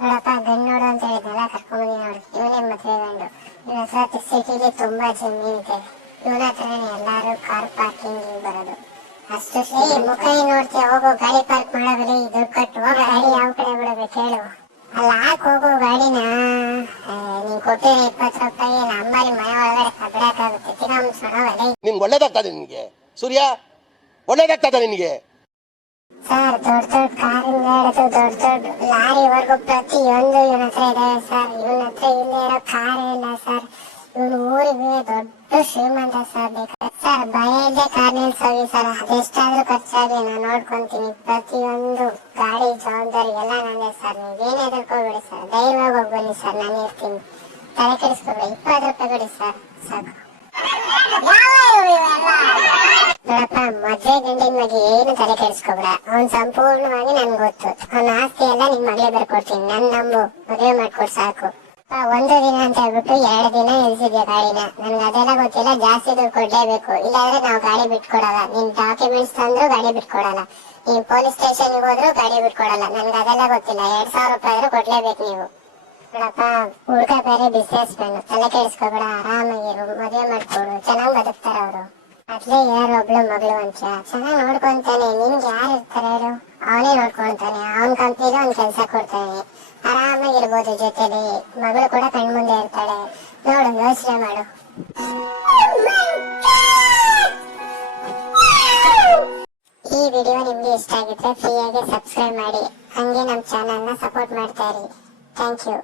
ನೋಡಪ್ಪ ಗಂಡು ನೋಡು ಅಂತ ಹೇಳಿದ್ನಲ್ಲ, ಕರ್ಕೊಂಬಂದಿ ನೋಡಿ, ಇವನೇ ಮದುವೆ ಗಂಡು. ಇವನ ಹತ್ರ ಸಿಟಿಲಿ ತುಂಬಾ ಜಮೀನಿದೆ. ಇವನ ಹತ್ರನೇ ಎಲ್ಲಾರು ಕಾರ್ ಪಾರ್ಕಿಂಗ್ ಬರೋದು. ಅಷ್ಟು ಮುಖ ನೋಡ್ತೀಯ, ಹೋಗೋ ಗಾಡಿ ಪಾರ್ಕ್ ಮಾಡೋದ್ರಿ, ದುಡ್ಡು ಕಟ್ಟು ಹೋಗ. ಗಾಡಿ ಯಾವ ಕಡೆ ಬಿಡಬೇಕು ಹೇಳು? ಅಲ್ಲಿ ಹಾಕ್ ಹೋಗೋ ಗಾಡಿನ. ನೀನ್ ಕೊಟ್ಟಿರೋ 20 ರೂಪಾಯಿ ನಮ್ಮಲ್ಲಿ ಮನೆ ಒಳಗಡೆ ಕಬ್ಬಿಡಕ್ಕಾಗುತ್ತೆ? ನಿನ್ಗೆ ಒಳ್ಳೇದಾಗ್ತದೆ? ನಿನ್ಗೆ ಸೂರ್ಯ ಒಳ್ಳೇದಾಗ್ತದ ನಿನ್ಗೆ? ಸರ್, ದೊಡ್ಡ ದೊಡ್ಡ ಕಾರಿಂದ ಹಿಡಿದು ದೊಡ್ಡ ದೊಡ್ಡ ಲಾರಿವರೆಗೂ ಪ್ರತಿಯೊಂದು ಇವನ ಹತ್ರ ಇದೆ ಸರ್. ಇವನ ಹತ್ರ ಇಲ್ಲೇ ಇರೋ ಕಾರೇ ಇಲ್ಲ ಸರ್. ಇವನು ಊರಿಗೆ ದೊಡ್ಡ ಶ್ರೀಮಂತ ಸರ್. ಬೇಕಾದ್ರೆ ಸರ್ ಭಯ ಇದ್ದೆ ಕಾರ್ ನಿಲ್ಸೋಗಿ ಸರ್, ಅದೆಷ್ಟಾದ್ರೂ ಖರ್ಚಾಗಿ ನಾನು ನೋಡ್ಕೊಂತೀನಿ. ಪ್ರತಿಯೊಂದು ಗಾಡಿ ಜವಾಬ್ದಾರಿ ಎಲ್ಲ ನಂದೇ ಸರ್. ನೀವೇನೇ ಹೆದರ್ಕೋಬೇಡಿ ಸರ್, ಧೈರ್ಯವಾಗಿ ಹೋಗಿ ಬನ್ನಿ ಸರ್, ನಾನು ಇರ್ತೀನಿ. ತಲೆ ಕೆಡಿಸ್ಕೋಬೇಡಿ. 20 ರೂಪಾಯಿ ಕೊಡಿ ಸರ್, ಸಾಕು. ನೋಡಪ್ಪ, ಮದ್ವೆ ಗಂಡಿನ ಬಗ್ಗೆ ಏನು ತಲೆ ಕೆಡಿಸ್ಕೋಬೇಡ. ಅವ್ನ್ ಸಂಪೂರ್ಣವಾಗಿ ನನ್ಗೆ ಗೊತ್ತು. ಅವ್ನ ಆಸ್ತಿ ಎಲ್ಲ ನಿನ್ ಮಗಳೇ ಬರ್ಕೊಡ್ತೀನಿ. ನನ್ ನಂಬು, ಮದುವೆ ಮಾಡ್ಕೊಡ್ ಸಾಕು. ಒಂದು ದಿನ ಅಂತ ಹೇಳ್ಬಿಟ್ಟು 2 ದಿನ ನಿಲ್ಸಿದ್ಯಾ ಗಾಡಿನ. ನನ್ಗೆ ಅದೆಲ್ಲ ಗೊತ್ತಿಲ್ಲ. ಜಾಸ್ತಿ ದುಡ್ಡು ಕೊಡ್ಲೇಬೇಕು, ಇಲ್ಲಾಂದ್ರೆ ನಾವು ಗಾಡಿ ಬಿಟ್ಕೊಡಲ್ಲ. ನಿನ್ ಡಾಕ್ಯುಮೆಂಟ್ಸ್ ತಂದ್ರು ಗಾಡಿ ಬಿಟ್ಕೊಡಲ್ಲ. ನೀನ್ ಪೊಲೀಸ್ ಸ್ಟೇಷನ್ಗೆ ಹೋದ್ರು ಗಾಡಿ ಬಿಟ್ಕೊಡಲ್ಲ. ನನ್ಗೆ ಅದೆಲ್ಲ ಗೊತ್ತಿಲ್ಲ. 2000 ರೂಪಾಯಿ ಆದ್ರೂ ಕೊಡ್ಲೇಬೇಕು ನೀವು. ನೋಡಪ್ಪ, ಹುಡ್ಗ ಬೇರೆ ಬಿಸ್ನೆಸ್ ಮ್ಯಾನ್, ತಲೆ ಕೆಡಿಸ್ಕೋಬೇಡ. ಆರಾಮಾಗಿರು, ಮದುವೆ ಮಾಡ್ಕೊಡು, ಚೆನ್ನಾಗ್ ಬದುಕ್ತಾರ ಅವರು. ಅದ್ಲೇ ಯಾರು ಒಬ್ಳು ಮಗಳು ಅಂತ ಚೆನ್ನಾಗ್ ನೋಡ್ಕೊಂತಾನೆ. ನಿನ್ಗೆ ಯಾರು ಇರ್ತಾರೆ ಹೇಳು? ಅವನೇ ನೋಡ್ಕೊಂತಾನೆ. ಅವನ್ ಕಂಪ್ನಿಗೆ ಅವ್ನ್ ಕೆಲ್ಸ ಕೊಡ್ತಾನೆ. ಆರಾಮಾಗಿರ್ಬೋದು ಜೊತೆಲಿ. ಮಗಳು ಕೂಡ ಕಣ್ಮುಂದೆ ಇರ್ತಾಳೆ. ನೋಡು, ಯೋಚನೆ ಮಾಡು. ಈ ವಿಡಿಯೋ ನಿಮ್ಗೆ ಇಷ್ಟ ಆಗಿದ್ರೆ ಫ್ರೀಯಾಗಿ ಸಬ್ಸ್ಕ್ರೈಬ್ ಮಾಡಿ. ಹಂಗೆ ನಮ್ಮ ಚಾನಲ್ನ ಸಪೋರ್ಟ್ ಮಾಡ್ತಾ ಇರಿ. Thank you.